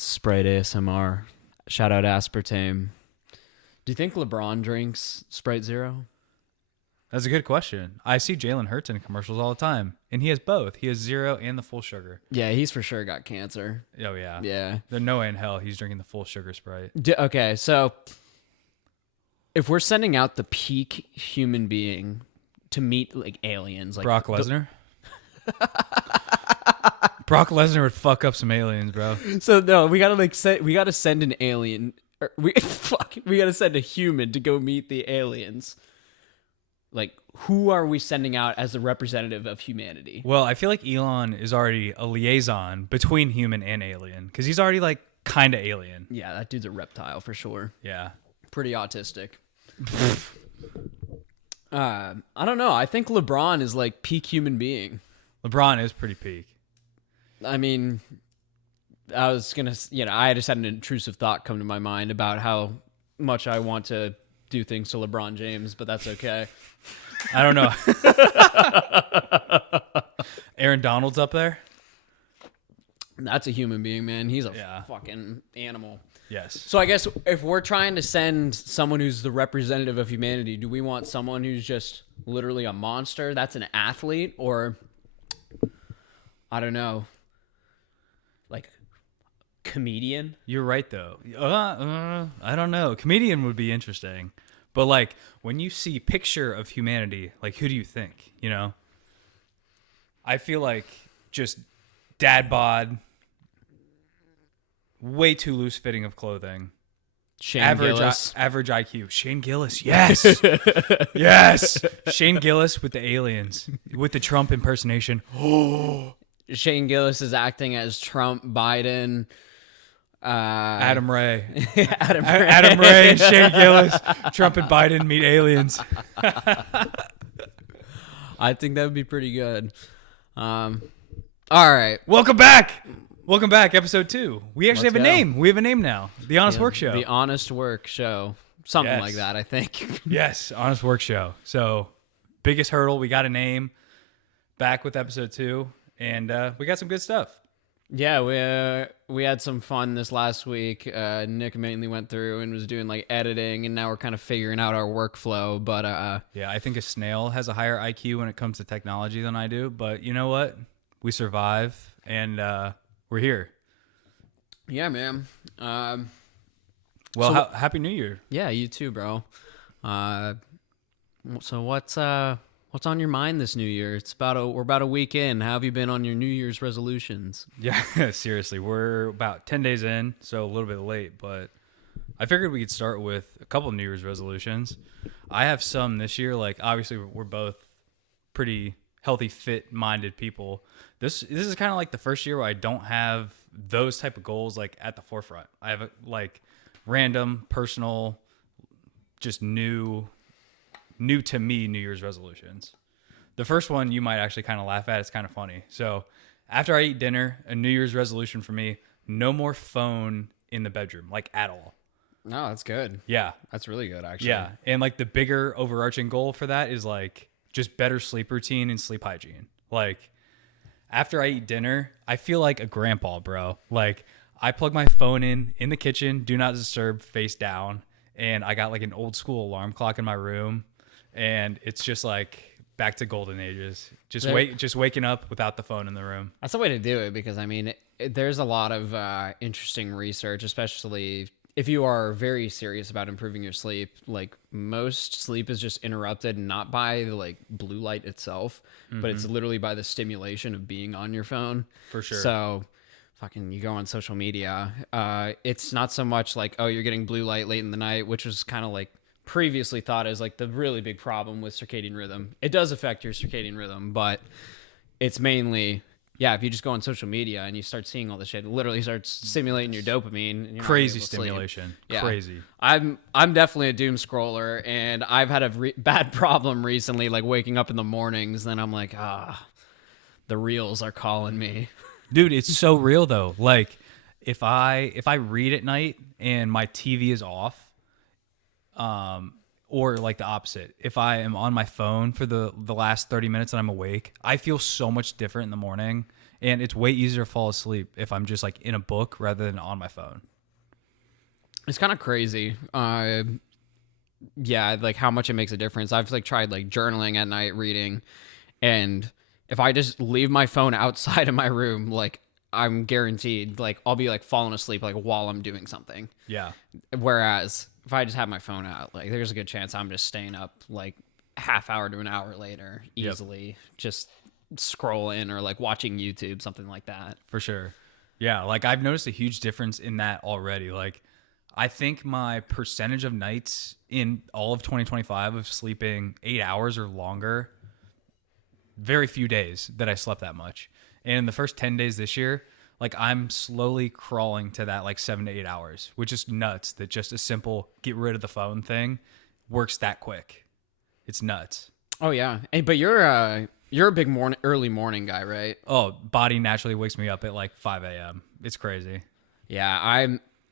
Sprite ASMR. Shout out aspartame. Do you think LeBron drinks Sprite Zero? That's a good question. I see Jalen Hurts in commercials all the time, and he has both. He has zero and the full sugar. Yeah, he's for sure got cancer. Oh, yeah. Yeah. There's no way in hell he's drinking the full sugar Sprite. Okay, so if we're sending out the peak human being to meet like aliens, like Brock Lesnar? Brock Lesnar would fuck up some aliens, bro. So no, we gotta send an alien. We gotta send a human to go meet the aliens. Like, who are we sending out as the representative of humanity? Well, I feel like Elon is already a liaison between human and alien because he's already like kind of alien. Yeah, that dude's a reptile for sure. Yeah. Pretty autistic. I don't know. I think LeBron is like peak human being. LeBron is pretty peak. I mean, I was gonna, I just had an intrusive thought come to my mind about how much I want to do things to LeBron James, but that's okay. I don't know. Aaron Donald's up there. That's a human being, man. He's a fucking animal. Yes. So I guess if we're trying to send someone who's the representative of humanity, do we want someone who's just literally a monster? That's an athlete, or I don't know, like comedian? You're right though. I don't know. Comedian would be interesting, but like when you see picture of humanity, like who do you think? You know, I feel like just dad bod. Way too loose fitting of clothing. Gillis. Average IQ. Shane Gillis. Yes. Yes. Shane Gillis with the aliens. With the Trump impersonation. Shane Gillis is acting as Trump, Biden, Adam Ray. Adam Ray. Adam Ray and Shane Gillis. Trump and Biden meet aliens. I think that would be pretty good. All right. Welcome back. Welcome back, episode 2. We actually Let's have a go. name. We have a name now. The Honest Work Show. The Honest Work Show. Something Yes. like that, I think. Yes, Honest Work Show. So, biggest hurdle, we got a name. Back with episode 2. And we got some good stuff. Yeah, we had some fun this last week. Nick mainly went through and was doing like editing, and now we're kind of figuring out our workflow. But Yeah, I think a snail has a higher IQ when it comes to technology than I do. But you know what? We survive, and we're here. yeah, man. Well, So- Happy New Year. Yeah, you too, bro. So what's on your mind this new year? We're about a week in. How have you been on your New Year's resolutions? Yeah, seriously. We're about 10 days in, so a little bit late. But I figured we could start with a couple of New Year's resolutions. I have some this year. Like, obviously, we're both pretty healthy, fit-minded people. This is kind of like the first year where I don't have those type of goals like at the forefront. I have like random, personal, just new to me New Year's resolutions. The first one you might actually kind of laugh at. It's kind of funny. So after I eat dinner, a New Year's resolution for me, no more phone in the bedroom, like at all. No, that's good. Yeah. That's really good, actually. Yeah. And like the bigger overarching goal for that is like just better sleep routine and sleep hygiene. Like after I eat dinner, I feel like a grandpa, bro. Like I plug my phone in the kitchen, do not disturb, face down. And I got like an old school alarm clock in my room. And it's just like back to golden ages. Just waking up without the phone in the room. That's the way to do it, because I mean, there's a lot of interesting research, especially if you are very serious about improving your sleep. Like, most sleep is just interrupted not by the like blue light itself, but it's literally by the stimulation of being on your phone. For sure. So fucking, you go on social media, it's not so much like, oh, you're getting blue light late in the night, which was kind of like previously thought as like the really big problem with circadian rhythm. It does affect your circadian rhythm, but it's mainly, if you just go on social media and you start seeing all this shit, it literally starts stimulating your dopamine. And you're not Crazy able to sleep. stimulation. Yeah. Crazy. I'm definitely a doom scroller, and I've had a bad problem recently, like waking up in the mornings, then I'm like, the reels are calling me. Dude, it's so real though. Like if I read at night and my TV is off, or like the opposite, if I am on my phone for the last 30 minutes and I'm awake, I feel so much different in the morning. And it's way easier to fall asleep if I'm just like in a book rather than on my phone. It's kind of crazy. Yeah, like how much it makes a difference. I've like tried like journaling at night, reading, and if I just leave my phone outside of my room, like I'm guaranteed like I'll be like falling asleep like while I'm doing something. Yeah. Whereas if I just have my phone out, like there's a good chance I'm just staying up like half hour to an hour later easily, just scrolling or like watching YouTube, something like that. For sure. Yeah, like I've noticed a huge difference in that already. Like I think my percentage of nights in all of 2025 of sleeping 8 hours or longer, very few days that I slept that much. And in the first 10 days this year, like I'm slowly crawling to that like 7 to 8 hours, which is nuts that just a simple get rid of the phone thing works that quick. It's nuts. Oh yeah. But you're a big early morning guy, right? Oh, body naturally wakes me up at like 5 a.m. It's crazy. Yeah,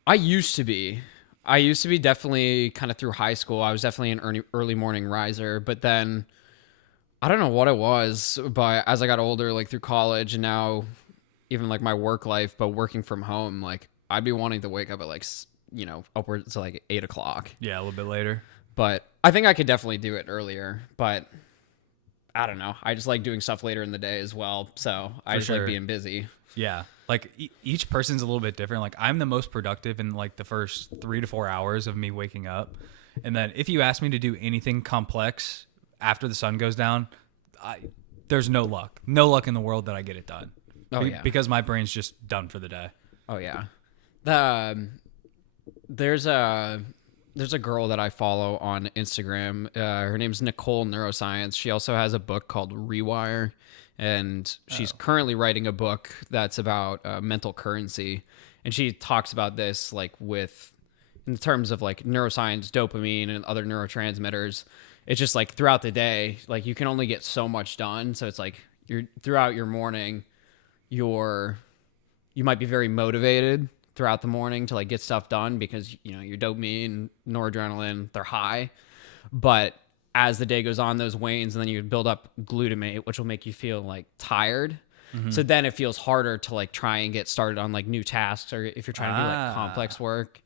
I used to be. I used to be definitely kind of through high school. I was definitely an early morning riser, but then I don't know what it was, but as I got older, like through college and now even like my work life, but working from home, like I'd be wanting to wake up at like, upwards to like 8 o'clock. Yeah, a little bit later. But I think I could definitely do it earlier, but I don't know. I just like doing stuff later in the day as well. So I just like being busy. Yeah. Like each person's a little bit different. Like I'm the most productive in like the first 3 to 4 hours of me waking up. And then if you ask me to do anything complex after the sun goes down, there's no luck in the world that I get it done. Oh, yeah. Because my brain's just done for the day. Oh yeah. There's a girl that I follow on Instagram. Her name's Nicole Neuroscience. She also has a book called Rewire, and she's currently writing a book that's about mental currency. And she talks about this like in terms of like neuroscience, dopamine, and other neurotransmitters. It's just like throughout the day, like you can only get so much done. So it's like throughout your morning, you might be very motivated throughout the morning to like get stuff done because your dopamine, noradrenaline, they're high. But as the day goes on, those wanes, and then you build up glutamate, which will make you feel like tired. Mm-hmm. So then it feels harder to like try and get started on like new tasks, or if you're trying to do like complex work,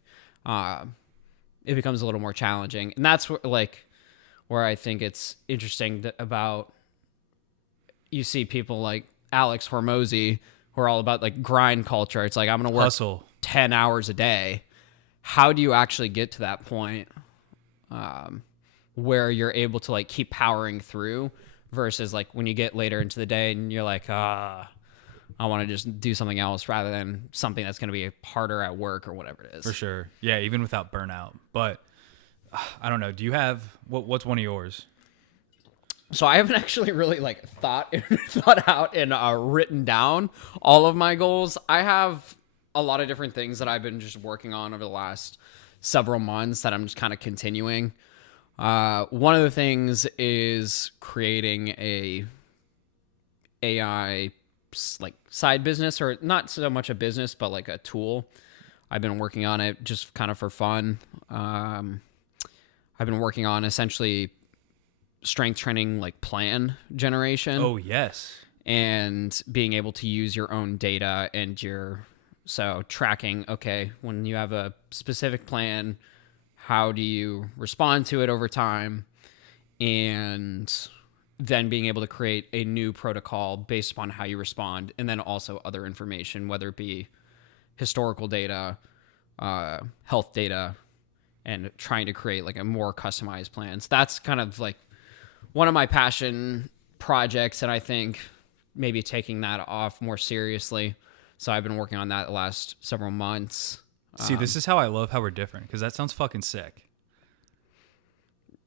it becomes a little more challenging. And that's where I think it's interesting about, you see people like Alex Hormozy who are all about like grind culture. It's like, I'm going to work hustle 10 hours a day. How do you actually get to that point where you're able to like keep powering through versus like when you get later into the day and you're like, I want to just do something else rather than something that's going to be harder at work or whatever it is. For sure. Yeah, even without burnout. But I don't know. Do you have what's one of yours? So I haven't actually really like thought out and written down all of my goals. I have a lot of different things that I've been just working on over the last several months that I'm just kind of continuing. One of the things is creating a AI like side business, or not so much a business, but like a tool. I've been working on it just kind of for fun. I've been working on essentially strength training, like plan generation. Oh, yes. And being able to use your own data and so tracking, okay, when you have a specific plan, how do you respond to it over time? And then being able to create a new protocol based upon how you respond. And then also other information, whether it be historical data, health data, and trying to create like a more customized plan. So that's kind of like one of my passion projects, and I think maybe taking that off more seriously. So I've been working on that the last several months. See, this is how I love how we're different, because that sounds fucking sick.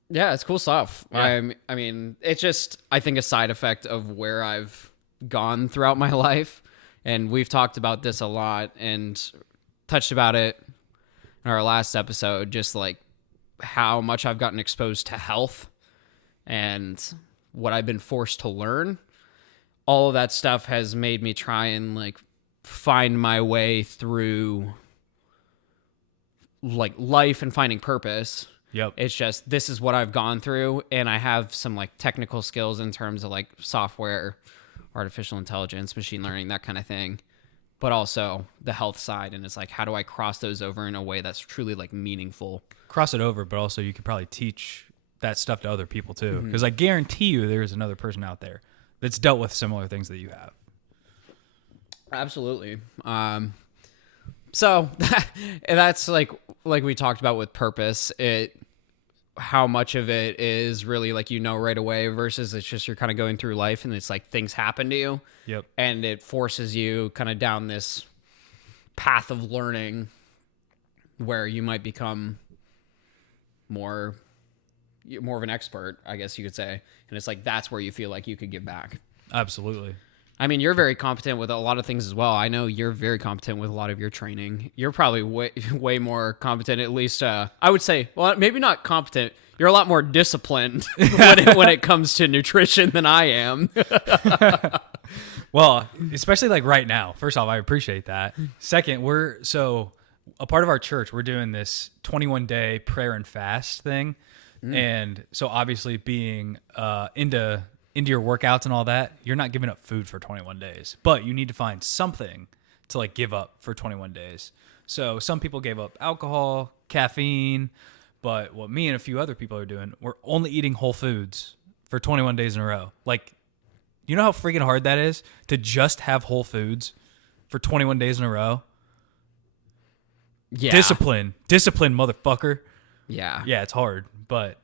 Yeah, it's cool stuff. Yeah. I mean, it's just, I think, a side effect of where I've gone throughout my life. And we've talked about this a lot and touched about it in our last episode, just like how much I've gotten exposed to health and what I've been forced to learn. All of that stuff has made me try and like find my way through like life and finding purpose. Yep. It's just, this is what I've gone through, and I have some like technical skills in terms of like software artificial intelligence, machine learning, that kind of thing, but also the health side. And it's like, how do I cross those over in a way that's truly like meaningful? Cross it over, but also you could probably teach that stuff to other people too. Because I guarantee you there's another person out there that's dealt with similar things that you have. Absolutely. So that's like we talked about with purpose, how much of it is really like, right away versus it's just you're kind of going through life and it's like things happen to you. Yep. And it forces you kind of down this path of learning where you might become more of an expert, I guess you could say. And it's like, that's where you feel like you could give back. Absolutely. I mean, you're very competent with a lot of things as well. I know you're very competent with a lot of your training. You're probably way more competent, at least I would say, well, maybe not competent. You're a lot more disciplined when it comes to nutrition than I am. Well, especially like right now. First off, I appreciate that. Second, a part of our church, we're doing this 21-day prayer and fast thing. And so obviously being into your workouts and all that, you're not giving up food for 21 days, but you need to find something to like give up for 21 days. So some people gave up alcohol, caffeine, but what me and a few other people are doing, we're only eating whole foods for 21 days in a row. Like, you know how freaking hard that is to just have whole foods for 21 days in a row? Yeah. Discipline, motherfucker. Yeah. Yeah, it's hard, but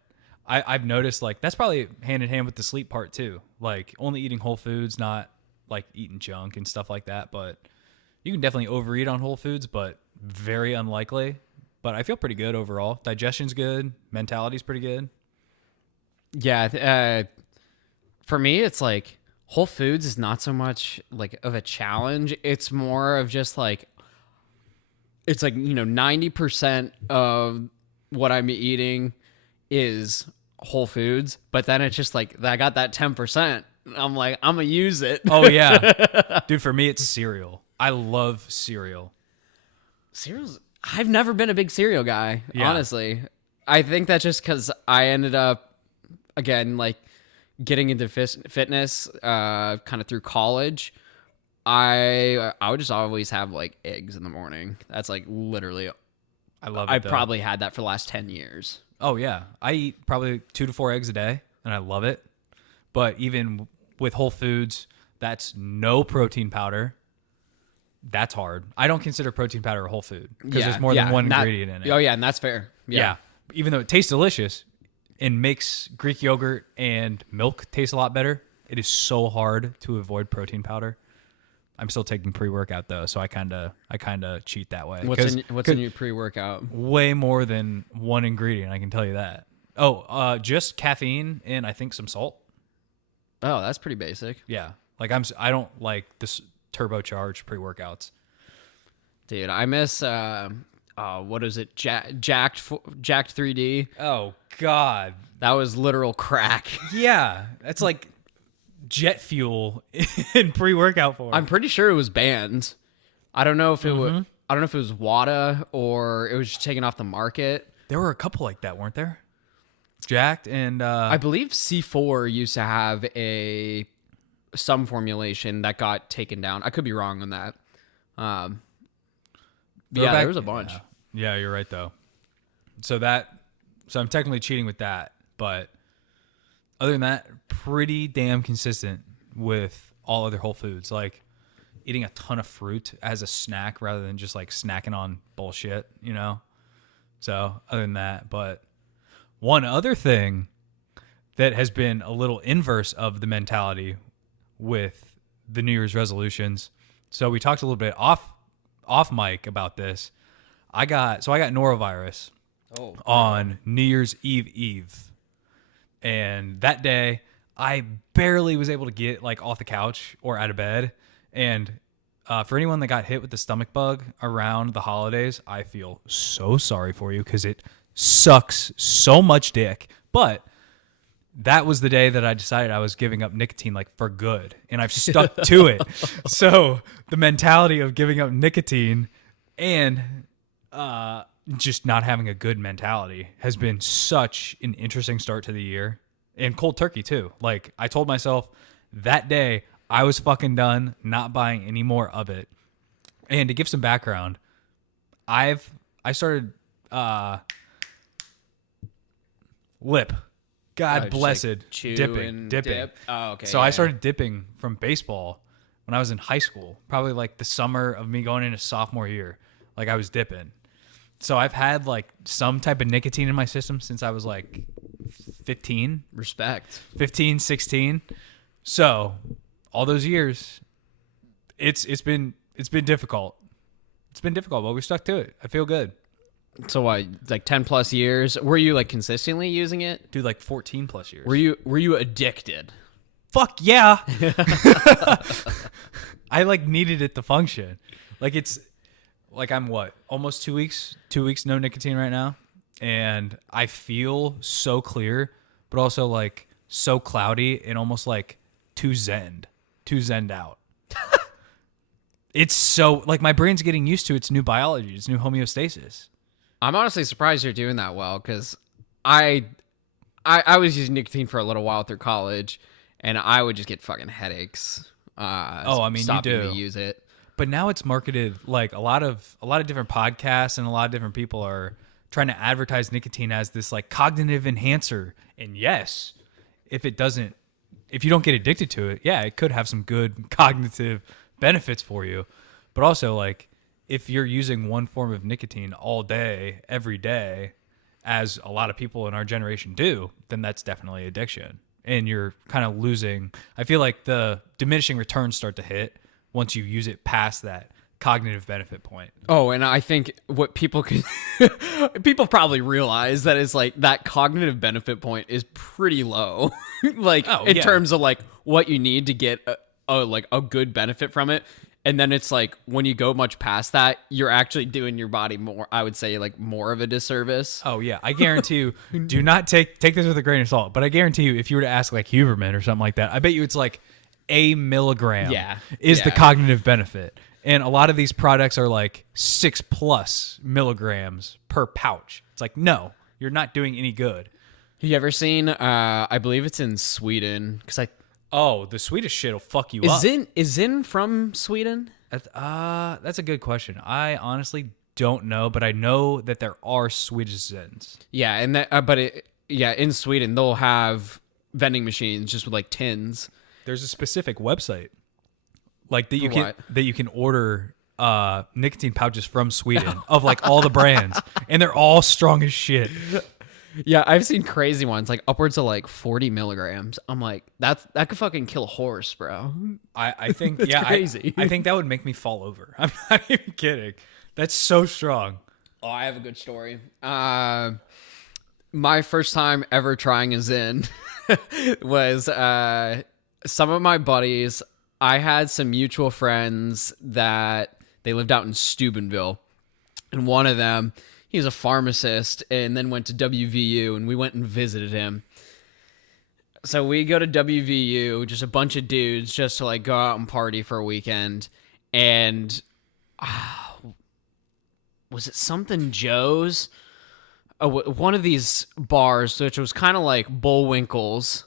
I've noticed like that's probably hand in hand with the sleep part too. Like only eating whole foods, not like eating junk and stuff like that. But you can definitely overeat on whole foods, but very unlikely. But I feel pretty good overall. Digestion's good. Mentality's pretty good. Yeah. For me, it's like whole foods is not so much like of a challenge. It's more of just like, it's like, 90% of what I'm eating is whole foods, but then it's just like I got that 10%. I'm like, I'm gonna use it. Oh yeah. Dude, for me it's cereal. I love cereal. Cereal's, I've never been a big cereal guy, honestly. I think that's just because I ended up again like getting into fitness kind of through college. I would just always have like eggs in the morning. That's like literally, I love it. I probably had that for the last 10 years. Oh yeah, I eat probably 2 to 4 eggs a day, and I love it. But even with whole foods, that's no protein powder. That's hard. I don't consider protein powder a whole food because there's more than one ingredient in it. Oh yeah, and that's fair. Yeah. Even though it tastes delicious and makes Greek yogurt and milk taste a lot better, it is so hard to avoid protein powder. I'm still taking pre-workout though, so I kind of cheat that way. What's in your pre-workout? Way more than one ingredient, I can tell you that. Oh, just caffeine and I think some salt. Oh, that's pretty basic. Yeah, like I don't like this turbocharged pre-workouts. Dude, I miss what is it? Jacked 3D. Oh God, that was literal crack. Yeah, that's like jet fuel in pre-workout form. I'm pretty sure it was banned. I don't know if it was. I don't know if it was WADA or it was just taken off the market. There were a couple like that, weren't there? Jacked and I believe C4 used to have some formulation that got taken down. I could be wrong on that. Yeah, there was a bunch. Yeah, you're right though. So I'm technically cheating with that, but other than that, pretty damn consistent with all other whole foods. Like eating a ton of fruit as a snack rather than just like snacking on bullshit, So other than that, but one other thing that has been a little inverse of the mentality with the New Year's resolutions. So we talked a little bit off mic about this. I got norovirus on New Year's Eve. And that day I barely was able to get like off the couch or out of bed. And for anyone that got hit with the stomach bug around the holidays, I feel so sorry for you because it sucks so much dick. But that was the day that I decided I was giving up nicotine like for good. And I've stuck to it. So the mentality of giving up nicotine and just not having a good mentality has been such an interesting start to the year. And cold turkey too. Like I told myself that day I was fucking done, not buying any more of it. And to give some background, I started lip. God Just, blessed like, chew dipping. and Dipping. dip? Oh, okay. So I started dipping from baseball when I was in high school, probably like the summer of me going into sophomore year. Like I was dipping. So I've had like some type of nicotine in my system since I was like 15, Respect. 15, 16. So all those years, it's been difficult. It's been difficult, but we stuck to it. I feel good. So what, like 10 plus years? Were you like consistently using it? Dude, like 14 plus years. Were you addicted? Fuck yeah. I like needed it to function. Like it's like I'm what? Almost 2 weeks? 2 weeks no nicotine right now. And I feel so clear, but also like so cloudy and almost like too zened out. It's so like my brain's getting used to its new biology, its new homeostasis. I'm honestly surprised you're doing that well, because I was using nicotine for a little while through college, and I would just get fucking headaches. I mean, you stopping do. to use it. But now it's marketed like a lot of different podcasts and a lot of different people are trying to advertise nicotine as this like cognitive enhancer. And yes, if you don't get addicted to it, yeah, it could have some good cognitive benefits for you. But also like if you're using one form of nicotine all day, every day, as a lot of people in our generation do, then that's definitely addiction. And you're kind of losing. I feel like the diminishing returns start to hit once you use it past that cognitive benefit point. Oh, and I think what people people probably realize that is like that cognitive benefit point is pretty low. Like in terms of like what you need to get a good benefit from it. And then it's like when you go much past that, you're actually doing your body more, I would say, like more of a disservice. Oh yeah, I guarantee you. Do not take this with a grain of salt, but I guarantee you, if you were to ask like Huberman or something like that, I bet you it's like a milligram is the cognitive benefit. And a lot of these products are like 6+ milligrams per pouch. It's like, no, you're not doing any good. Have you ever seen, I believe it's in Sweden, because the Swedish shit will fuck you up. Is Zyn from Sweden? That's a good question. I honestly don't know, but I know that there are Swedish Zyns. Yeah, and in Sweden they'll have vending machines just with like tins. There's a specific website like that you can order nicotine pouches from Sweden of like all the brands, and they're all strong as shit. Yeah, I've seen crazy ones, like upwards of like 40 milligrams. I'm like, that could fucking kill a horse, bro. I think, That's crazy. I think that would make me fall over. I'm not even kidding. That's so strong. Oh, I have a good story. My first time ever trying a Zyn was some of my buddies. I had some mutual friends that they lived out in Steubenville, and one of them, he's a pharmacist and then went to WVU, and we went and visited him. So we go to WVU, just a bunch of dudes, just to like go out and party for a weekend. And was it something Joe's? One of these bars, which was kind of like Bullwinkle's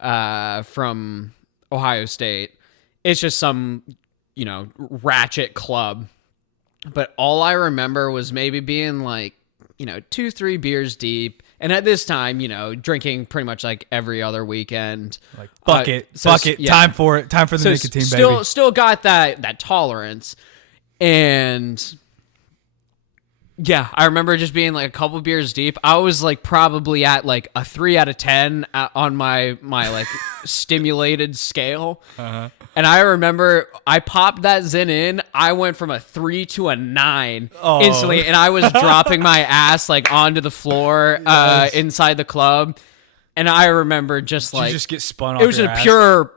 from Ohio State. It's just some, ratchet club. But all I remember was maybe being like, 2-3 beers deep. And at this time, drinking pretty much like every other weekend. Like, fuck it. Yeah. Time for it. Time for the nicotine, baby. Still got that tolerance. And yeah, I remember just being like a couple beers deep. I was like probably at like a 3 out of 10 on my like stimulated scale. Uh-huh. And I remember I popped that Zyn in. I went from a 3 to a 9 instantly, and I was dropping my ass like onto the floor inside the club. And I remember just like, you just get spun off. It was a pure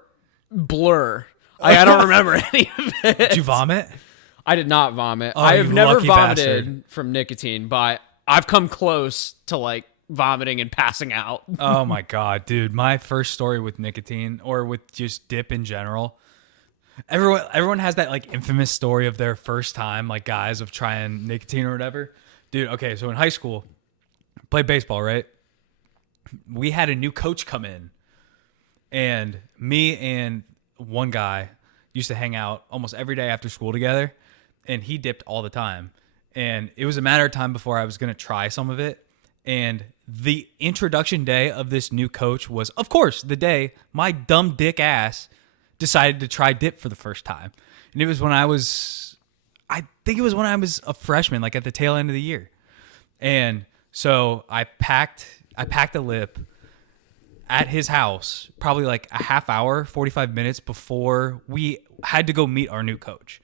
blur. I don't remember any of it. Did you vomit? I did not vomit. Oh, I have never vomited bastard. from nicotine, but I've come close to like vomiting and passing out. Oh my God, dude. My first story with nicotine, or with just dip in general. Everyone has that like infamous story of their first time, like guys, of trying nicotine or whatever. Dude, okay, so in high school, played baseball, right? We had a new coach come in, and me and one guy used to hang out almost every day after school together, and he dipped all the time. And it was a matter of time before I was going to try some of it. And the introduction day of this new coach was, of course, the day my dumb dick ass decided to try dip for the first time. And it was when I think it was when I was a freshman, like at the tail end of the year. And so I packed a lip at his house, probably like a half hour, 45 minutes before we had to go meet our new coach.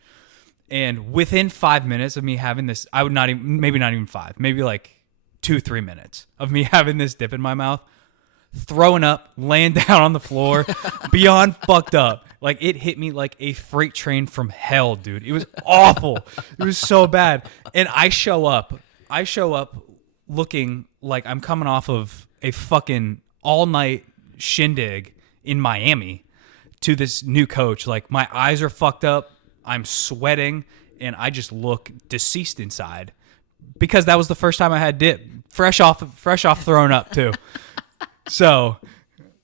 And within 5 minutes of me having this, I would not even, maybe not even 5, maybe like 2-3 minutes of me having this dip in my mouth, throwing up, laying down on the floor, beyond fucked up. Like, it hit me like a freight train from hell, dude. It was awful. It was so bad. And I show up looking like I'm coming off of a fucking all-night shindig in Miami to this new coach. Like, my eyes are fucked up. I'm sweating, and I just look deceased inside because that was the first time I had dip. Fresh off throwing up too. So,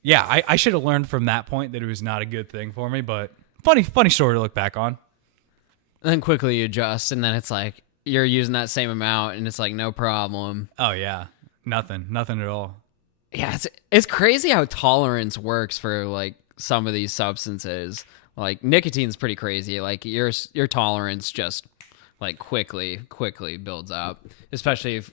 yeah, I should have learned from that point that it was not a good thing for me, but funny story to look back on. And then quickly you adjust, and then it's like you're using that same amount, and it's like no problem. Oh yeah, nothing at all. Yeah, it's crazy how tolerance works for like some of these substances. Like nicotine's pretty crazy. Like your tolerance just like quickly builds up, especially if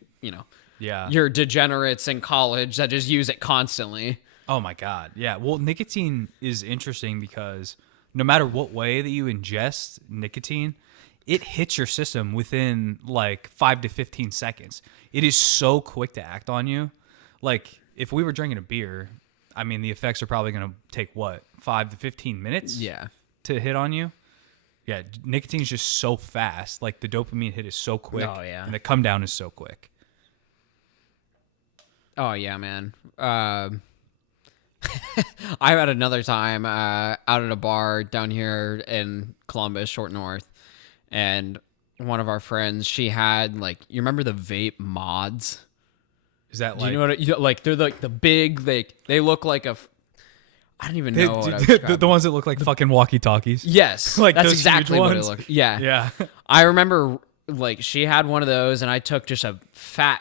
you're degenerates in college that just use it constantly. Oh my God. Yeah. Well, nicotine is interesting because no matter what way that you ingest nicotine, it hits your system within like 5 to 15 seconds. It is so quick to act on you. Like if we were drinking a beer, I mean, the effects are probably going to take 5 to 15 minutes to hit on you. Yeah. Nicotine is just so fast. Like the dopamine hit is so quick. Oh, yeah. And the come down is so quick. Oh, yeah, man. I had another time out at a bar down here in Columbus, Short North, and one of our friends, she had like, you remember the vape mods? Is that Do like, you know what like they're like the big, they look like I don't even know what I would the ones that look like fucking walkie-talkies? Yes, Like that's those exactly huge what it ones? looked. Yeah, Yeah. I remember like she had one of those, and I took just a fat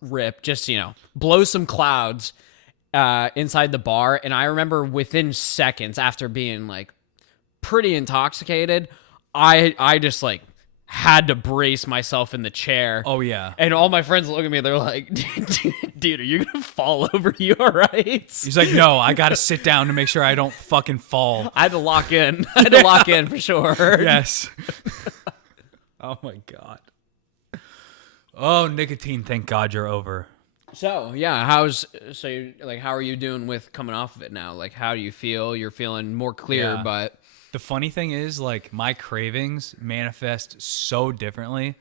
rip, just blow some clouds inside the bar, and I remember within seconds after being like pretty intoxicated, I just like had to brace myself in the chair. Oh yeah. And all my friends look at me, they're like, dude, are you gonna fall over? You all right? He's like, no, I gotta sit down to make sure I don't fucking fall. I had to lock in. I had to lock in for sure. Yes. Oh my God. Oh, nicotine, thank God you're over. So yeah, how are you doing with coming off of it now? Like, how do you feel? You're feeling more clear, Yeah. but The funny thing is, like, my cravings manifest so differently.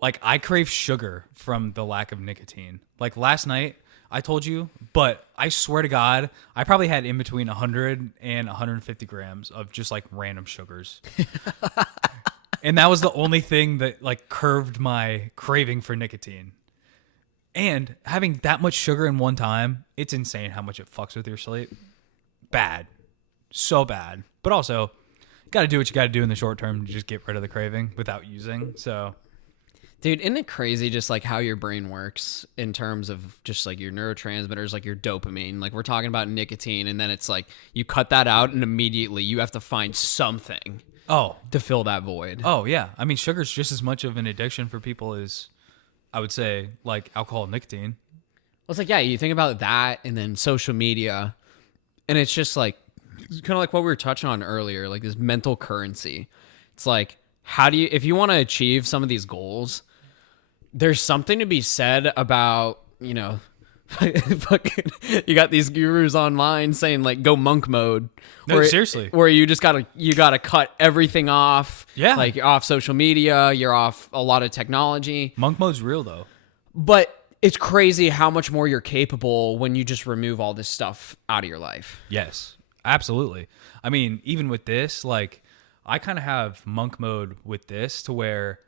Like, I crave sugar from the lack of nicotine. Like, last night, I told you, but I swear to God, I probably had in between 100 and 150 grams of just, like, random sugars. And that was the only thing that, like, curved my craving for nicotine. And having that much sugar in one time, it's insane how much it fucks with your sleep. Bad. So bad. But also, got to do what you got to do in the short term to just get rid of the craving without using. So, dude, isn't it crazy just like how your brain works in terms of just like your neurotransmitters, like your dopamine? Like we're talking about nicotine, and then it's like you cut that out and immediately you have to find something to fill that void. Oh, yeah. I mean, sugar's just as much of an addiction for people as, I would say, like alcohol and nicotine. Well, it's like, yeah, you think about that and then social media, and it's just like, it's kind of like what we were touching on earlier, like this mental currency. It's like, how do you, if you want to achieve some of these goals, there's something to be said about, fucking, you got these gurus online saying like, go monk mode. No, seriously. Where you just gotta cut everything off. Yeah. Like you're off social media, you're off a lot of technology. Monk mode's real, though. But it's crazy how much more you're capable when you just remove all this stuff out of your life. Yes. Absolutely. I mean, even with this, like, I kind of have monk mode with this to where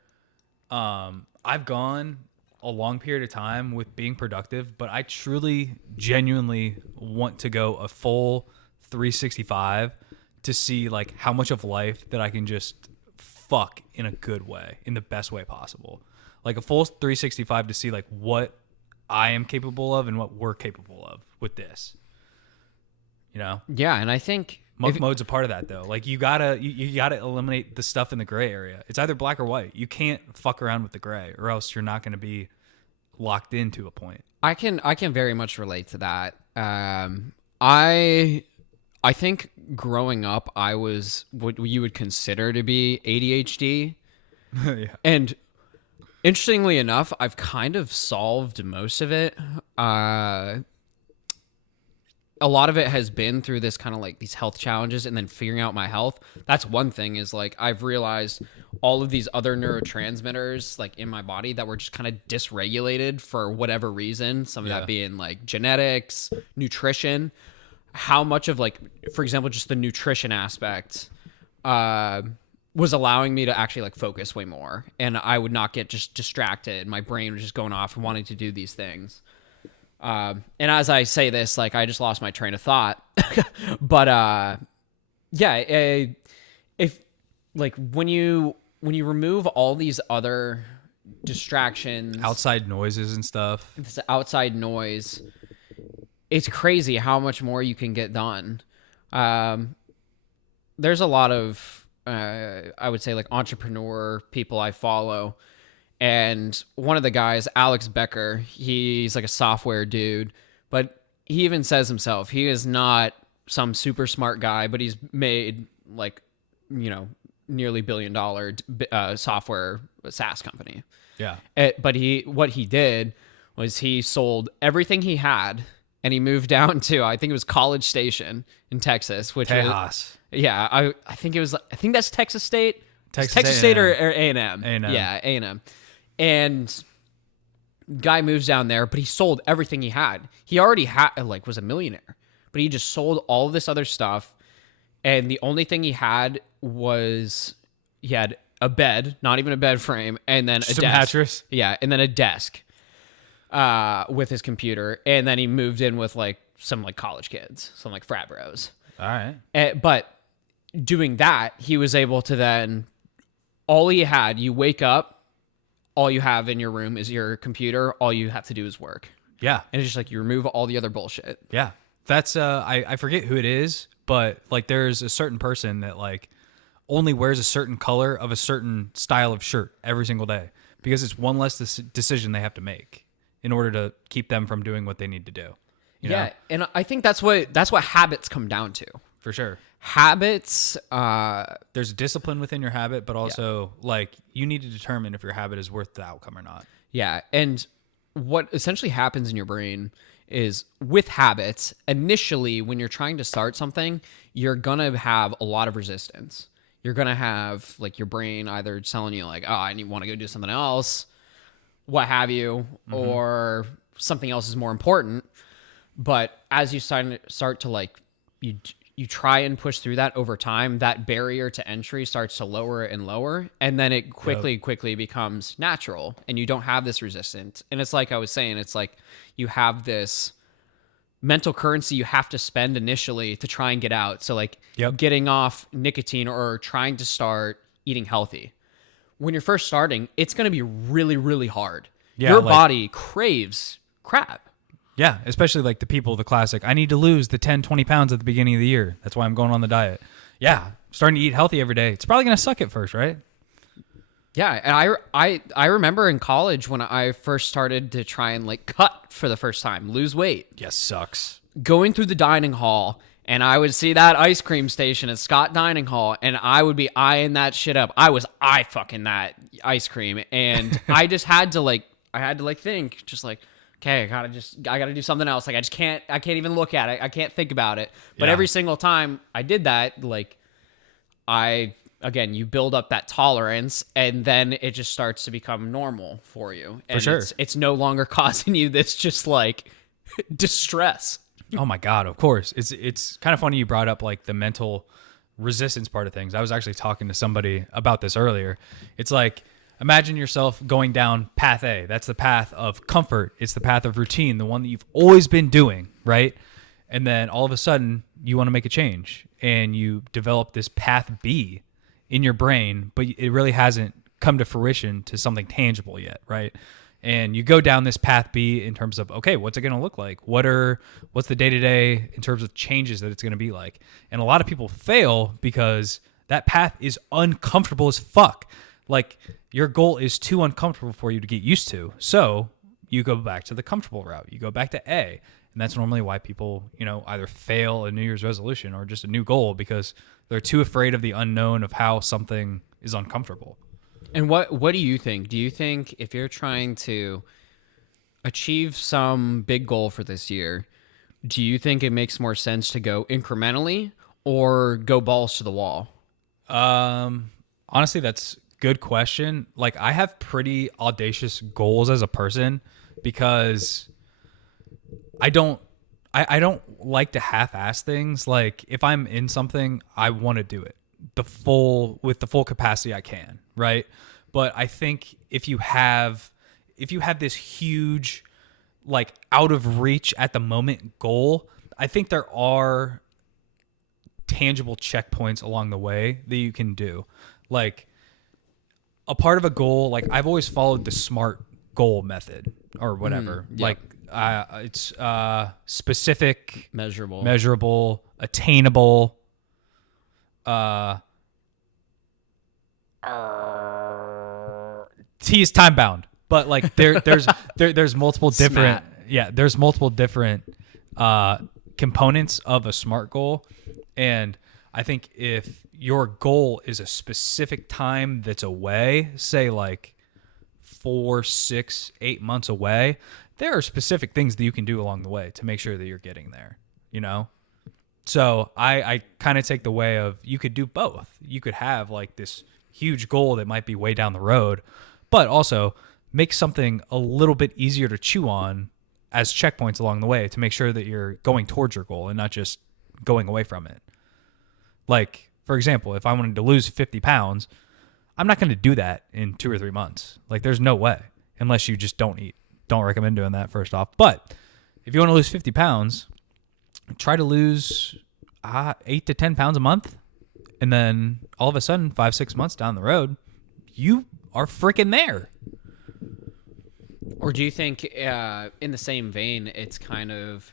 I've gone a long period of time with being productive, but I truly, genuinely want to go a full 365 to see like how much of life that I can just fuck in a good way, in the best way possible. Like a full 365 to see like what I am capable of and what we're capable of with this. You know? Yeah, and I think Monk mode's a part of that though. Like you gotta eliminate the stuff in the gray area. It's either black or white. You can't fuck around with the gray, or else you're not gonna be locked into a point. I can very much relate to that. I think growing up, I was what you would consider to be ADHD. Yeah. And interestingly enough, I've kind of solved most of it. A lot of it has been through this kind of like these health challenges and then figuring out my health. That's one thing, is like I've realized all of these other neurotransmitters like in my body that were just kind of dysregulated for whatever reason. Some of that being like genetics, nutrition, how much of like, for example, just the nutrition aspect was allowing me to actually like focus way more, and I would not get just distracted. My brain was just going off and wanting to do these things. And as I say this, like I just lost my train of thought, but, if like when you remove all these other distractions, Outside noises and stuff. this outside noise, it's crazy how much more you can get done. There's a lot of, I would say like entrepreneur people I follow. And one of the guys, Alex Becker, he's like a software dude, but he even says himself, he is not some super smart guy, but he's made like, you know, nearly $1 billion software SaaS company. Yeah. But what he did was he sold everything he had, and he moved down to, I think it was College Station in Texas, which Tejas. I think that's Texas State. Texas State A&M. or A&M. A&M. Yeah, A&M. And guy moves down there, but he sold everything he had. He already had, like, was a millionaire, but he just sold all of this other stuff. And the only thing he had was he had a bed, not even a bed frame, and then Just a a desk. mattress. Yeah, and then a desk with his computer. And then he moved in with like some like college kids, some like frat bros. All right. But doing that, he was able to then, all he had, you wake up, all you have in your room is your computer. All you have to do is work. Yeah. And it's just like you remove all the other bullshit. Yeah. That's I forget who it is, but like there's a certain person that like only wears a certain color of a certain style of shirt every single day, because it's one less decision they have to make in order to keep them from doing what they need to do. You know? And I think that's what habits come down to. For sure. Habits, There's discipline within your habit, but also like you need to determine if your habit is worth the outcome or not. yeah. And what essentially happens in your brain is with habits, initially when you're trying to start something, you're going to have a lot of resistance. You're going to have like your brain either telling you like, oh, I want to go do something else, what have you, or something else is more important. But as you start to like, you try and push through that over time, that barrier to entry starts to lower and lower, and then it quickly becomes natural, and you don't have this resistance. And it's like I was saying, it's like you have this mental currency you have to spend initially to try and get out. So like getting off nicotine or trying to start eating healthy. When you're first starting, it's going to be really, really hard. Yeah, Your like- body craves crap. Yeah, especially like the people, the classic, I need to lose the 10, 20 pounds at the beginning of the year. That's why I'm going on the diet. Yeah, starting to eat healthy every day. It's probably going to suck at first, right? Yeah, and I remember in college when I first started to try and like cut for the first time, lose weight, Yes, sucks. going through the dining hall, and I would see that ice cream station at Scott Dining Hall, and I would be eyeing that shit up. I was fucking that ice cream, and I just had to like think just like, okay, I gotta do something else. Like I can't even look at it. I can't think about it. But Yeah. every single time I did that, like you build up that tolerance, and then it just starts to become normal for you. And For sure. it's no longer causing you this just like distress. Oh my God, of course. It's kind of funny you brought up like the mental resistance part of things. I was actually talking to somebody about this earlier. It's like, imagine yourself going down path A. That's the path of comfort. It's the path of routine, the one that you've always been doing, right? And then all of a sudden you want to make a change and you develop this path B in your brain, but it really hasn't come to fruition to something tangible yet, right? And you go down this path B in terms of, okay, what's it going to look like? What's the day-to-day in terms of changes that it's going to be like? And a lot of people fail because that path is uncomfortable as fuck. Like, your goal is too uncomfortable for you to get used to. So you go back to the comfortable route. You go back to A. And that's normally why people, either fail a New Year's resolution or just a new goal, because they're too afraid of the unknown of how something is uncomfortable. And what do you think? Do you think if you're trying to achieve some big goal for this year, do you think it makes more sense to go incrementally or go balls to the wall? Honestly, that's a good question. Like, I have pretty audacious goals as a person because I don't like to half-ass things. Like, if I'm in something, I want to do it with the full capacity I can, right? But I think if you have this huge, like, out of reach at the moment goal, I think there are tangible checkpoints along the way that you can do. Like, a part of a goal, like, I've always followed the SMART goal method or whatever. Yep. Like, it's specific, measurable, attainable, T is time bound. But, like, there's multiple different there's multiple different components of a SMART goal. And I think if your goal is a specific time that's away, say like 4, 6, 8 months away, there are specific things that you can do along the way to make sure that you're getting there, So I kind of take the way of, you could do both. You could have like this huge goal that might be way down the road, but also make something a little bit easier to chew on as checkpoints along the way to make sure that you're going towards your goal and not just going away from it. Like, for example, if I wanted to lose 50 pounds, I'm not going to do that in 2 or 3 months. Like, there's no way, unless you just don't eat. Don't recommend doing that, first off. But if you want to lose 50 pounds, try to lose 8 to 10 pounds a month. And then all of a sudden, 5, 6 months down the road, you are freaking there. Or do you think, in the same vein, it's kind of,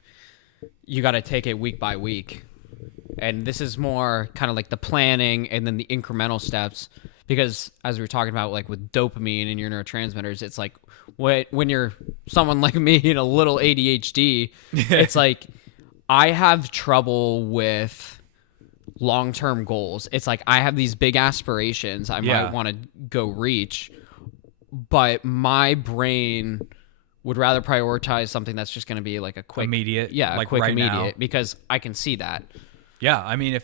you got to take it week by week? And this is more kind of like the planning and then the incremental steps, because as we were talking about, like with dopamine and your neurotransmitters, it's like when you're someone like me and a little ADHD, it's like I have trouble with long-term goals. It's like I have these big aspirations I might want to go reach, but my brain would rather prioritize something that's just going to be like a quick immediate, like quick right immediate now. Because I can see that. Yeah, I mean,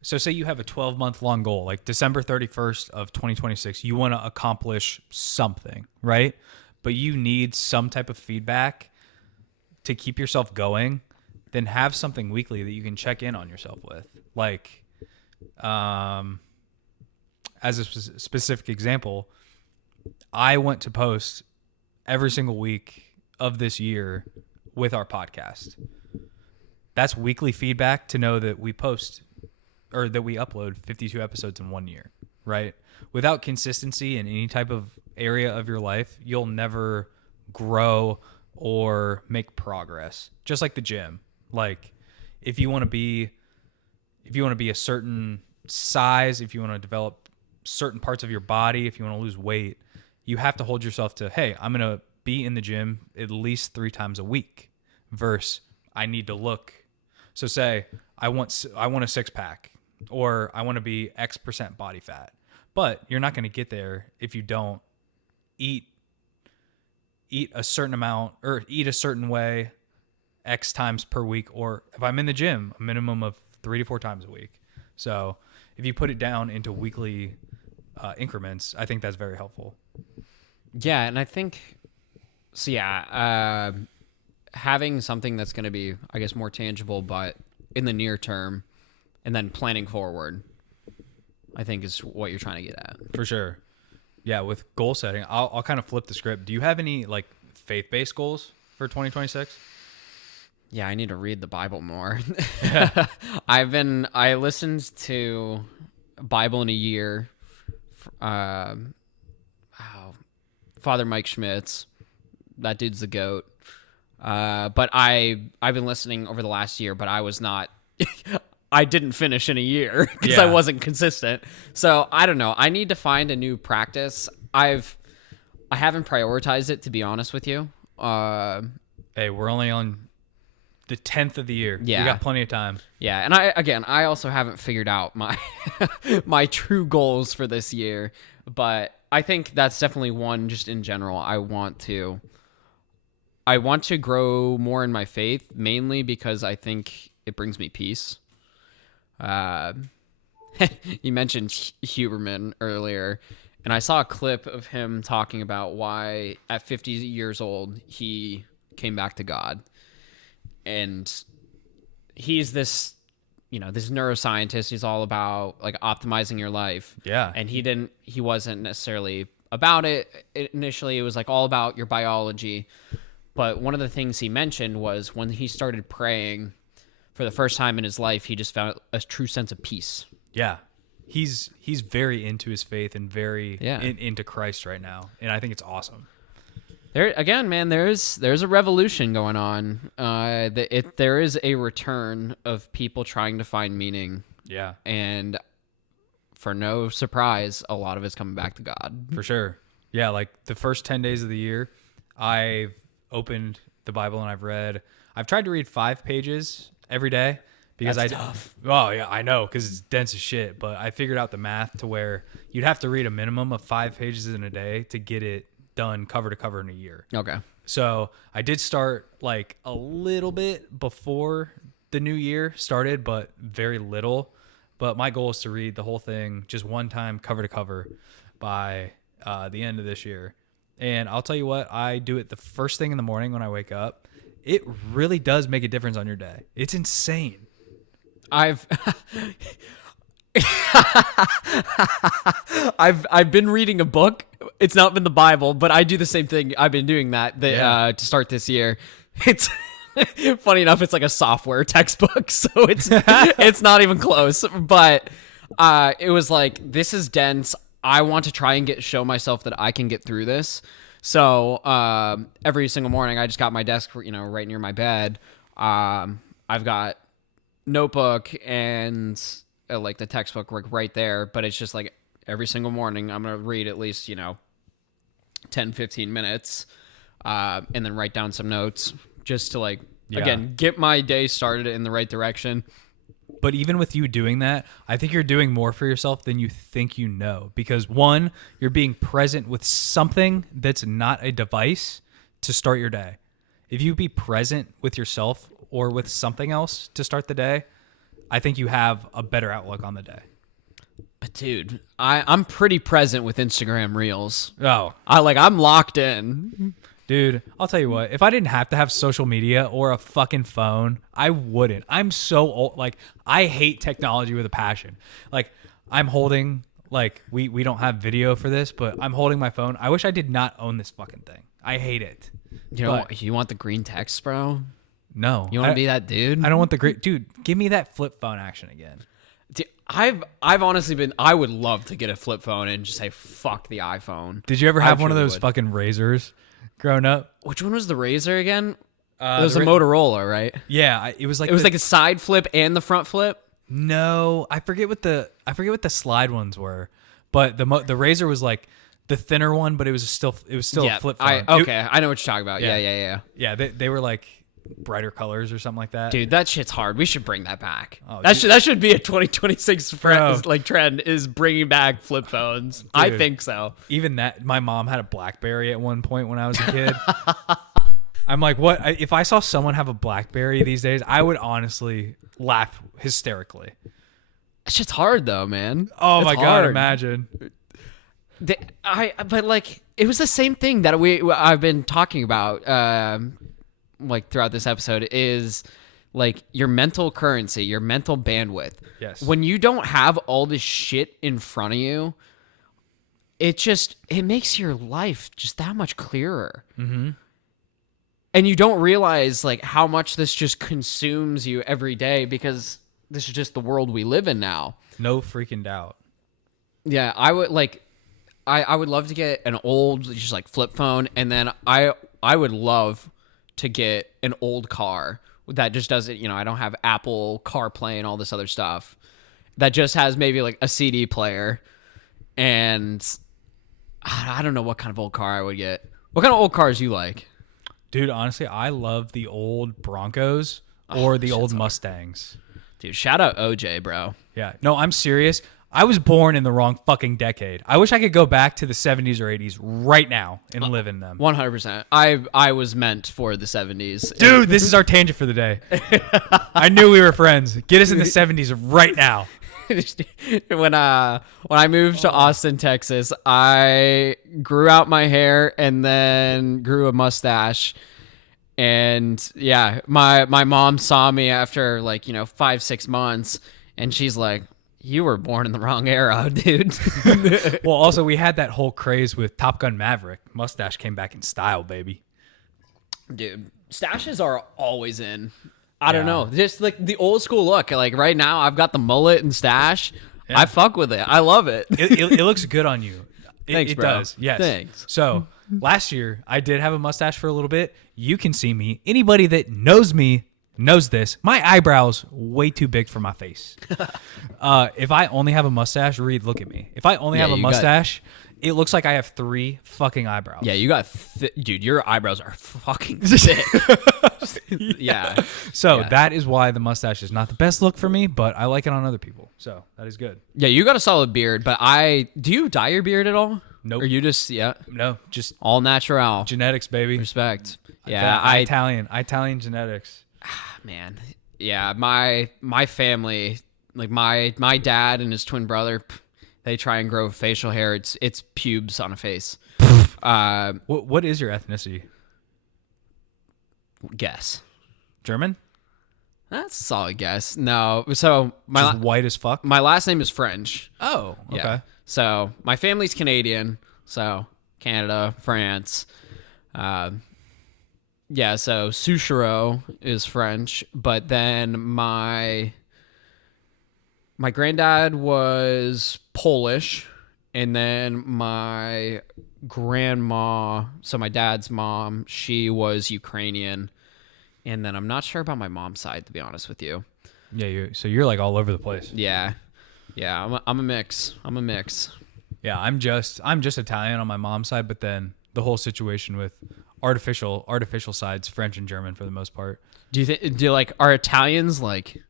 so say you have a 12-month long goal, like December 31st of 2026, you want to accomplish something, right? But you need some type of feedback to keep yourself going, then have something weekly that you can check in on yourself with. Like, as a specific example, I want to post every single week of this year with our podcast. That's weekly feedback to know that we post or that we upload 52 episodes in 1 year, right? Without consistency in any type of area of your life, you'll never grow or make progress. Just like the gym. Like, if you want to be a certain size, if you want to develop certain parts of your body, if you want to lose weight, you have to hold yourself to, hey, I'm going to be in the gym at least 3 times a week versus I need to look. So say I want a 6-pack, or I want to be X% body fat, but you're not going to get there if you don't eat a certain amount or eat a certain way X times per week, or if I'm in the gym, a minimum of 3 to 4 times a week. So if you put it down into weekly increments, I think that's very helpful. Yeah, and I think, so yeah, having something that's going to be, I guess, more tangible, but in the near term, and then planning forward, I think is what you're trying to get at. For sure. Yeah, with goal setting, I'll kind of flip the script. Do you have any like faith-based goals for 2026? Yeah, I need to read the Bible more. I listened to Bible in a Year. Um, oh, Father Mike Schmitz. That dude's the GOAT. But I've been listening over the last year, but I was not. I didn't finish in a year because I wasn't consistent. So I don't know. I need to find a new practice. I haven't prioritized it, to be honest with you. Hey, we're only on the 10th of the year. Yeah. We got plenty of time. Yeah, and I also haven't figured out my my true goals for this year, but I think that's definitely one. Just in general, I want to grow more in my faith, mainly because I think it brings me peace. You mentioned Huberman earlier, and I saw a clip of him talking about why at 50 years old he came back to God. And he's this, this neuroscientist. He's all about like optimizing your life. Yeah. And he wasn't necessarily about it initially. It was like all about your biology. But one of the things he mentioned was when he started praying for the first time in his life, he just found a true sense of peace. Yeah. He's very into his faith and very into Christ right now. And I think it's awesome. There again, man. There's a revolution going on. There is a return of people trying to find meaning. Yeah, and for no surprise, a lot of it's coming back to God. For sure. Yeah, like the first 10 days of the year, I've opened the Bible and I've tried to read 5 pages every day because That's tough. Oh yeah, I know, because it's dense as shit. But I figured out the math to where you'd have to read a minimum of 5 pages in a day to get it done cover to cover in a year. Okay. So I did start like a little bit before the new year started, but very little. But my goal is to read the whole thing just one time, cover to cover, by the end of this year. And I'll tell you what, I do it the first thing in the morning when I wake up. It really does make a difference on your day. It's insane. I've been reading a book. It's not been the Bible, but I do the same thing. I've been doing that to start this year. It's funny enough. It's like a software textbook, so it's not even close. But it was like, this is dense. I want to try and show myself that I can get through this. So every single morning, I just got my desk, right near my bed. I've got notebook and like the textbook right there, but it's just like every single morning I'm gonna read at least 10-15 minutes and then write down some notes just to again get my day started in the right direction. But even with you doing that, I think you're doing more for yourself than you think you know, because one, you're being present with something that's not a device to start your day. If you be present with yourself or with something else to start the day, I think you have a better outlook on the day. But dude, I'm pretty present with Instagram Reels. Oh, I'm locked in. Dude, I'll tell you what, if I didn't have to have social media or a fucking phone, I wouldn't. I'm so old. I hate technology with a passion. I'm holding, we don't have video for this, but I'm holding my phone. I wish I did not own this fucking thing. I hate it. You want the green text, bro? No. You want to be that dude? I don't want the great dude. Give me that flip phone action again. Dude, I've honestly I would love to get a flip phone and just say fuck the iPhone. Did you ever have one of those fucking razors growing up? Which one was the razor again? It was a Motorola, right? Yeah, it was like a side flip and the front flip. No, I forget what the slide ones were, but the razor was like the thinner one, but it was still a flip phone. I know what you're talking about. Yeah. Yeah, they were like brighter colors or something like that. Dude, that shit's hard. We should bring that back. Oh, that should be a 2026 trend, is bringing back flip phones. Dude, I think so. Even that, my mom had a BlackBerry at one point when I was a kid. I'm like, what? If I saw someone have a BlackBerry these days, I would honestly laugh hysterically. That shit's hard though, man. Oh my God, imagine. It was the same thing that I've been talking about throughout this episode, is your mental currency, your mental bandwidth. Yes. When you don't have all this shit in front of you, it makes your life just that much clearer. Mm-hmm. And you don't realize like how much this just consumes you every day because this is just the world we live in now. No freaking doubt. Yeah, I would like I would love to get an old just like flip phone, and then I would love to get an old car that just doesn't, I don't have Apple CarPlay and all this other stuff. That just has maybe like a CD player, and I don't know what kind of old car I would get. What kind of old cars you like? Dude, honestly, I love the old Broncos or the old Mustangs. Dude, shout out OJ, bro. Yeah. No, I'm serious. I was born in the wrong fucking decade. I wish I could go back to the 70s or 80s right now and live in them. 100%. I was meant for the 70s. Dude, this is our tangent for the day. I knew we were friends. Get us in the 70s right now. when I moved to Austin, Texas, I grew out my hair and then grew a mustache. And yeah, my mom saw me after 5-6 months, and she's like, "You were born in the wrong era, dude." Well, also we had that whole craze with Top Gun Maverick. Mustache came back in style, baby. Dude, stashes are always in. I don't know. Just like the old school look. Like right now, I've got the mullet and stash. Yeah. I fuck with it. I love it. It looks good on you. Thanks, it bro. Does. Yes. Thanks. So last year, I did have a mustache for a little bit. You can see me. Anybody that knows me knows this. My eyebrows way too big for my face. If I only have a mustache, Reed, look at me. If I only have a mustache, it looks like I have 3 fucking eyebrows. Yeah, you got, dude. Your eyebrows are fucking thick. Yeah. So that is why the mustache is not the best look for me, but I like it on other people. So that is good. Yeah, you got a solid beard, but do you dye your beard at all? Nope. Or you just no, just all natural genetics, baby. Respect. Yeah, Italian genetics. Man, yeah, my family, like my dad and his twin brother, they try and grow facial hair. It's pubes on a face. What is your ethnicity? Guess. German? That's a solid guess. No, so Just white as fuck. My last name is French. Oh, okay. Yeah. So my family's Canadian. So Canada, France. Yeah, so Sushiro is French, but then my granddad was Polish, and then my grandma, so my dad's mom, she was Ukrainian, and then I'm not sure about my mom's side, to be honest with you. Yeah, so you're like all over the place. Yeah, I'm a mix. Yeah, I'm just Italian on my mom's side, but then the whole situation with artificial sides, French and German for the most part. Do you like, are Italians like,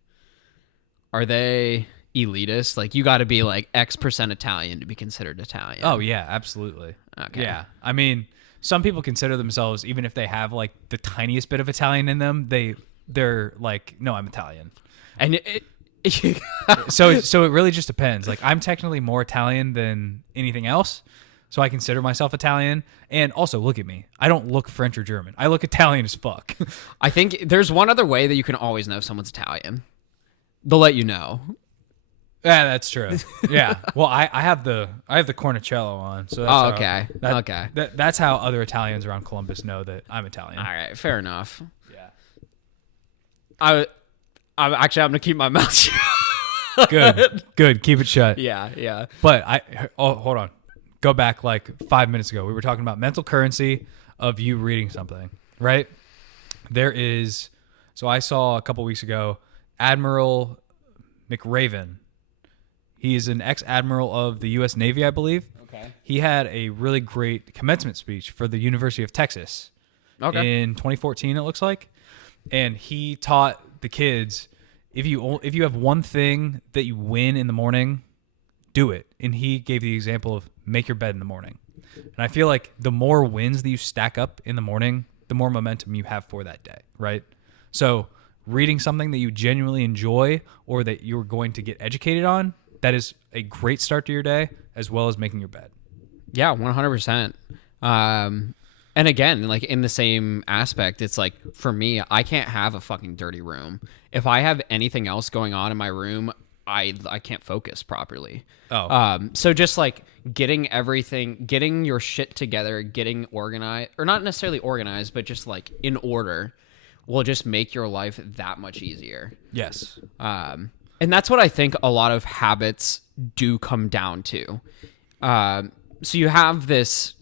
are they elitist? Like you got to be like X% Italian to be considered Italian. Oh yeah, absolutely. Okay. Yeah, I mean, some people consider themselves, even if they have like the tiniest bit of Italian in them, they're like, no, I'm Italian. And so it really just depends. Like I'm technically more Italian than anything else. So I consider myself Italian. And also, look at me. I don't look French or German. I look Italian as fuck. I think there's one other way that you can always know if someone's Italian. They'll let you know. Yeah, that's true. Yeah. Well, I have the cornicello on. So that's okay. Okay. That's how other Italians around Columbus know that I'm Italian. All right. Fair enough. Yeah. I'm going to keep my mouth shut. Good. Keep it shut. Yeah. But hold on. Go back like 5 minutes ago. We were talking about mental currency of you reading something, right? So I saw a couple weeks ago, Admiral McRaven. He is an ex-admiral of the U.S. Navy, I believe. Okay. He had a really great commencement speech for the University of Texas in 2014, it looks like. And he taught the kids, if you have one thing that you win in the morning, do it. And he gave the example of make your bed in the morning. And I feel like the more wins that you stack up in the morning, the more momentum you have for that day, right? So reading something that you genuinely enjoy or that you're going to get educated on, that is a great start to your day, as well as making your bed. Yeah, 100%. And again, like in the same aspect, it's like for me, I can't have a fucking dirty room. If I have anything else going on in my room, I can't focus properly. Oh. So just like getting your shit together, getting organized, or not necessarily organized, but just like in order, will just make your life that much easier. Yes. And that's what I think a lot of habits do come down to. So you have this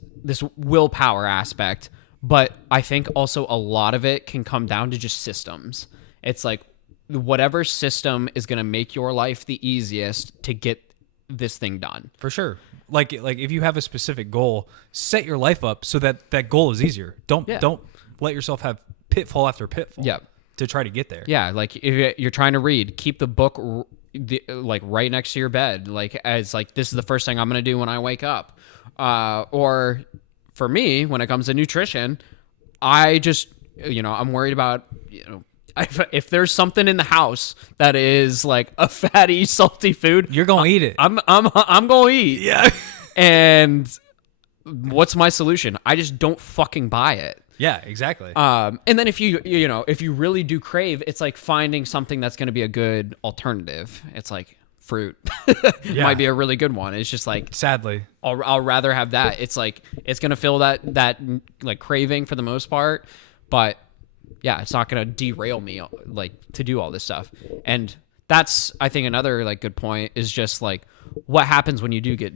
willpower aspect, but I think also a lot of it can come down to just systems. It's like whatever system is going to make your life the easiest to get this thing done. For sure. Like if you have a specific goal, set your life up so that that goal is easier. Don't let yourself have pitfall after pitfall. Yeah. To try to get there. Yeah, like if you're trying to read, keep the book like right next to your bed, like as like this is the first thing I'm going to do when I wake up. Or for me, when it comes to nutrition, I just I'm worried about if there's something in the house that is like a fatty, salty food, you're gonna eat it. I'm gonna eat. Yeah. And what's my solution? I just don't fucking buy it. Yeah, exactly. And then if you really do crave, it's like finding something that's going to be a good alternative. It's like fruit might be a really good one. It's just like, sadly, I'll rather have that. It's like, it's going to fill that like craving for the most part, but yeah, it's not going to derail me like to do all this stuff. And that's, I think, another like good point is just like what happens when you do get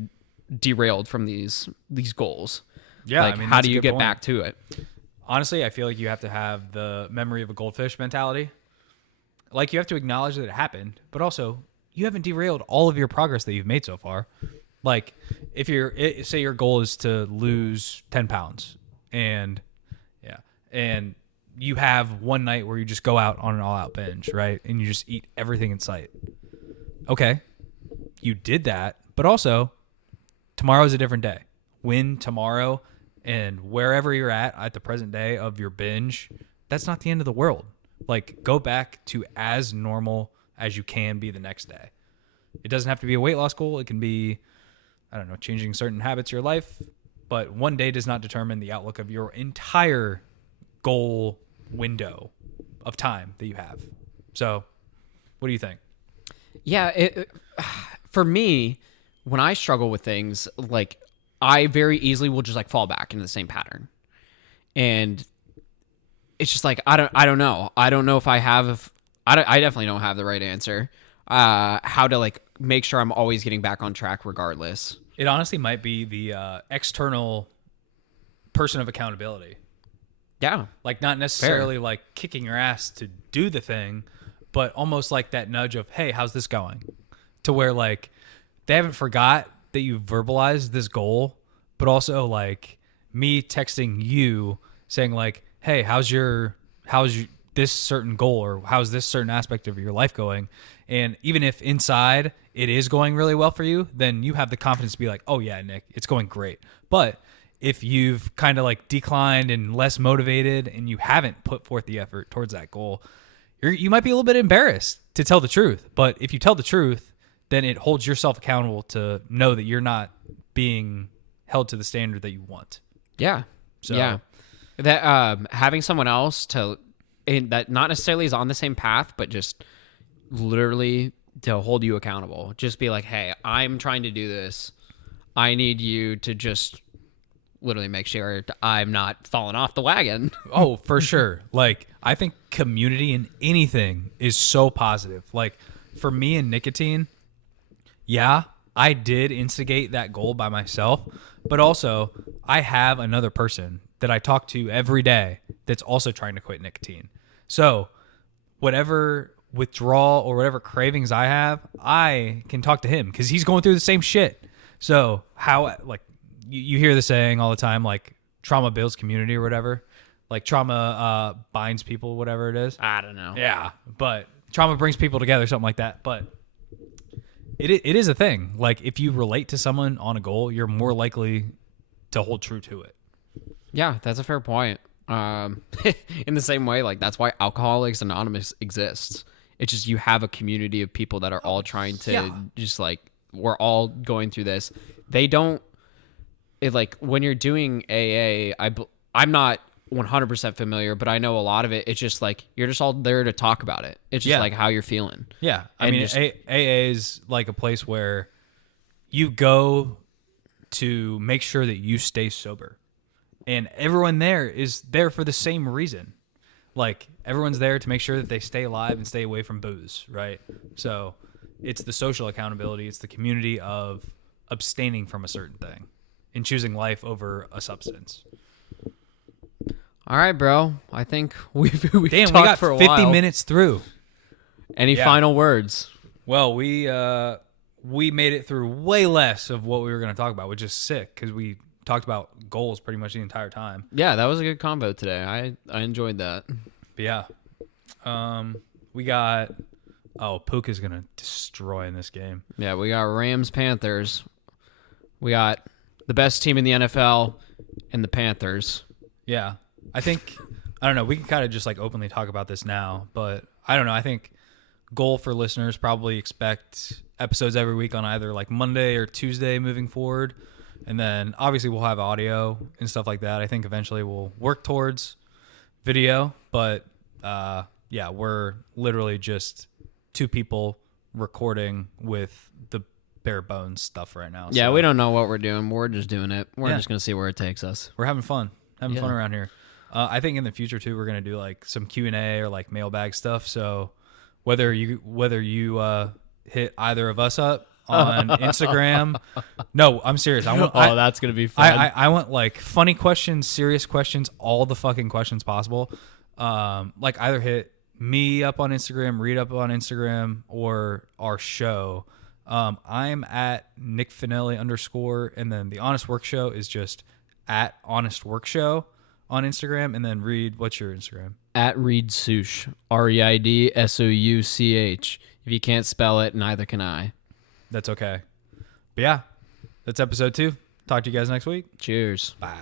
derailed from these goals. Yeah. Like, how do you get back to it? Honestly, I feel like you have to have the memory of a goldfish mentality. Like, you have to acknowledge that it happened, but also you haven't derailed all of your progress that you've made so far. Like, if say your goal is to lose 10 pounds and you have one night where you just go out on an all-out binge, right? And you just eat everything in sight. Okay, you did that, but also tomorrow is a different day. Win tomorrow. And wherever you're at the present day of your binge, that's not the end of the world. Like, go back to as normal as you can be the next day. It doesn't have to be a weight loss goal. It can be, I don't know, changing certain habits of your life. But one day does not determine the outlook of your entire goal window of time that you have. So, what do you think? Yeah, for me, when I struggle with things, like, I very easily will just like fall back into the same pattern. And it's just like, I don't know. I don't know if I definitely don't have the right answer. How to like make sure I'm always getting back on track regardless. It honestly might be the external person of accountability. Yeah. Like, not necessarily like kicking your ass to do the thing, but almost like that nudge of, hey, how's this going? To where like they haven't forgot that you verbalized this goal, but also like me texting you saying like, hey, how's this certain goal, or how's this certain aspect of your life going? And even if inside it is going really well for you, then you have the confidence to be like, oh yeah, Nick, it's going great. But if you've kind of like declined and less motivated and you haven't put forth the effort towards that goal, you might be a little bit embarrassed to tell the truth. But if you tell the truth, then it holds yourself accountable to know that you're not being held to the standard that you want. Yeah. So, yeah. That having someone else that not necessarily is on the same path, but just literally to hold you accountable. Just be like, hey, I'm trying to do this. I need you to just literally make sure I'm not falling off the wagon. Oh, for sure. Like, I think community in anything is so positive. Like, for me and Nicotine, yeah, I did instigate that goal by myself, but also I have another person that I talk to every day that's also trying to quit nicotine. So whatever withdrawal or whatever cravings I have, I can talk to him because he's going through the same shit. So how, like, you hear the saying all the time, like, trauma builds community or whatever. Like, trauma binds people, whatever it is. I don't know. Yeah, but trauma brings people together, something like that. But it is a thing. Like, if you relate to someone on a goal, you're more likely to hold true to it. Yeah, that's a fair point. In the same way, like, that's why Alcoholics Anonymous exists. It's just you have a community of people that are all trying to just like, we're all going through this. They don't, like, when you're doing AA, I'm not 100% familiar, but I know a lot of it. It's just like you're just all there to talk about it. It's just like how you're feeling. Yeah. I And mean, just- AA is like a place where you go to make sure that you stay sober. And everyone there is there for the same reason. Like, everyone's there to make sure that they stay alive and stay away from booze, right? So it's the social accountability. It's the community of abstaining from a certain thing and choosing life over a substance. All right, bro. I think we've Damn, we talked got for a 50 while. minutes through. Any final words? Well, we made it through way less of what we were going to talk about, which is sick because we talked about goals pretty much the entire time. Yeah, that was a good combo today. I enjoyed that. But yeah, we got. Oh, Puka's going to destroy in this game. Yeah, we got Rams Panthers. We got the best team in the NFL and the Panthers. Yeah. I think, I don't know, we can kind of just like openly talk about this now, but I don't know. I think goal for listeners, probably expect episodes every week on either like Monday or Tuesday moving forward. And then obviously we'll have audio and stuff like that. I think eventually we'll work towards video, but yeah, we're literally just two people recording with the bare bones stuff right now. Yeah, So we don't know what we're doing. We're just doing it. We're Yeah. just going to see where it takes us. we're having fun. Having Yeah. fun around here. I think in the future too, we're gonna do like some Q&A or like mailbag stuff. So whether you hit either of us up on Instagram, no, I'm serious. That's going to be fun. I want like funny questions, serious questions, all the fucking questions possible. Like either hit me up on Instagram, Reid up on Instagram, or our show. I'm at Nick Finelli _, and then the Honest Work Show is just at Honest Work Show on Instagram. And then Reid, what's your Instagram? At Reid Souch, ReidSouch. If you can't spell it, neither can I. That's okay. But yeah, that's episode 2. Talk to you guys next week. Cheers. Bye.